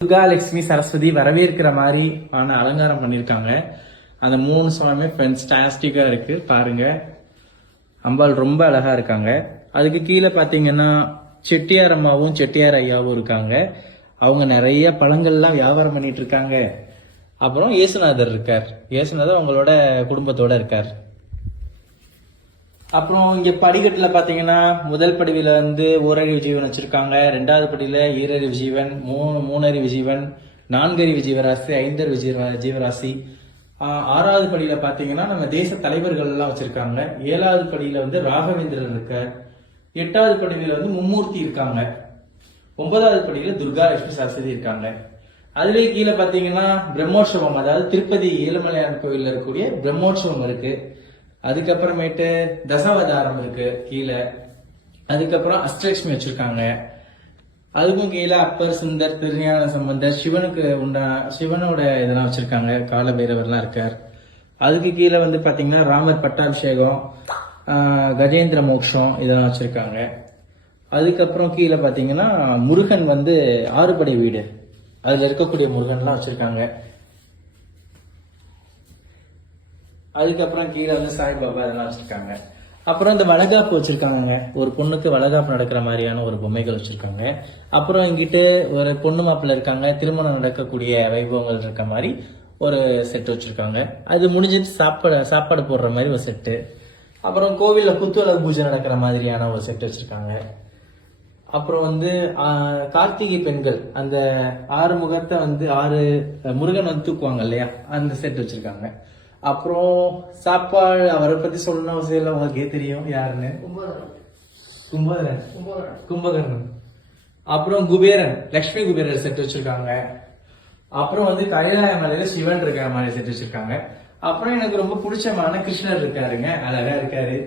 துர்கா, லட்சுமி, சரஸ்வதி வரவேற்கிற மாதிரி ஆன அலங்காரம் பண்ணிருக்காங்க. அந்த 3 சுவாமியுமே ஃபென்டாஸ்டிக்கா இருக்கு பாருங்க. அம்பாள் ரொம்ப அழகா இருக்காங்க. அதுக்கு கீழே பாத்தீங்கன்னா செட்டியார் அம்மாவும் செட்டியார் ஐயாவும் இருக்காங்க. அவங்க நிறைய பழங்கள்லாம் வியாபாரம் பண்ணிட்டு இருக்காங்க. அப்புறம் இயேசுநாதர் இருக்கார். இயேசுநாதர் அவங்களோட குடும்பத்தோட இருக்கார். அப்புறம் இங்க படிக்கட்டுல பாத்தீங்கன்னா முதல் படிவில வந்து ஓரறிவு ஜீவன் வச்சிருக்காங்க. 2வது படியில ஈரறிவு ஜீவன், மூணறிவு ஜீவன், 4அறிவு ஜீவராசி, 5அறிவு ஜீவராசி. 6வது படியில பாத்தீங்கன்னா நம்ம தேச தலைவர்கள் எல்லாம் வச்சிருக்காங்க. 7வது படியில வந்து ராகவேந்திரர் இருக்கார். 8வது படியில வந்து மும்மூர்த்தி இருக்காங்க. 9வது படியில துர்கா, லட்சுமி, சரஸ்வதி இருக்காங்க. அதுவே கீழே பாத்தீங்கன்னா பிரம்மோற்சவம், அதாவது திருப்பதி ஏழுமலையான் கோயில்ல இருக்கக்கூடிய பிரம்மோற்சவம் இருக்கு. அதுக்கப்புறமேட்டு தசாவதாரம் இருக்கு கீழே. அதுக்கப்புறம் அஷ்டலட்சுமி வச்சிருக்காங்க. அதுக்கும் கீழே அப்பர், சுந்தர், திருஞான சம்பந்தர், சிவனுக்கு சிவனோட இதெல்லாம் வச்சிருக்காங்க. கால பைரவர்லாம் இருக்கார். அதுக்கு கீழே வந்து பாத்தீங்கன்னா ராமர் பட்டாபிஷேகம், கஜேந்திர மோட்சம் இதெல்லாம் வச்சிருக்காங்க. அதுக்கப்புறம் கீழே பாத்தீங்கன்னா முருகன் வந்து 6படை வீடு, அதுல இருக்கக்கூடிய முருகன்லாம் வச்சிருக்காங்க. அதுக்கப்புறம் கீழே வந்து சாய்பாபா அதெல்லாம் வச்சிருக்காங்க. அப்புறம் இந்த வளகாப்பு வச்சிருக்காங்க. ஒரு பொண்ணுக்கு வளகாப்பு நடக்கிற மாதிரியான ஒரு பொம்மைகள் வச்சிருக்காங்க. அப்புறம் இங்கிட்டு ஒரு பொண்ணு மாப்பிள்ள இருக்காங்க. திருமணம் நடக்கக்கூடிய வைபவங்கள் இருக்க மாதிரி ஒரு செட் வச்சிருக்காங்க. அது முடிஞ்சிட்டு சாப்பாடு போடுற மாதிரி ஒரு செட்டு. அப்புறம் கோவில்ல குத்துவிளக்கு பூஜை நடக்கிற மாதிரியான ஒரு செட் வச்சிருக்காங்க. அப்புறம் வந்து கார்த்திகை பெண்கள் அந்த 6 முகத்தை வந்து 6 முருகன் வந்து தூக்குவாங்க இல்லையா, அந்த செட் வச்சிருக்காங்க. அப்புறம் சாப்பாடு அவரை பத்தி சொல்லணும் அவசியம் இல்லை, உங்களுக்கே தெரியும் யாருன்னு. கும்பகர்ணன். அப்புறம் குபேரன், லட்சுமி குபேரர் செட் வச்சிருக்காங்க. அப்புறம் வந்து கைலாய மலையில சிவன் இருக்கிற மாதிரி செட் வச்சிருக்காங்க. அப்புறம் எனக்கு ரொம்ப பிடிச்சமான கிருஷ்ணர் இருக்காருங்க, அழகா இருக்காரு.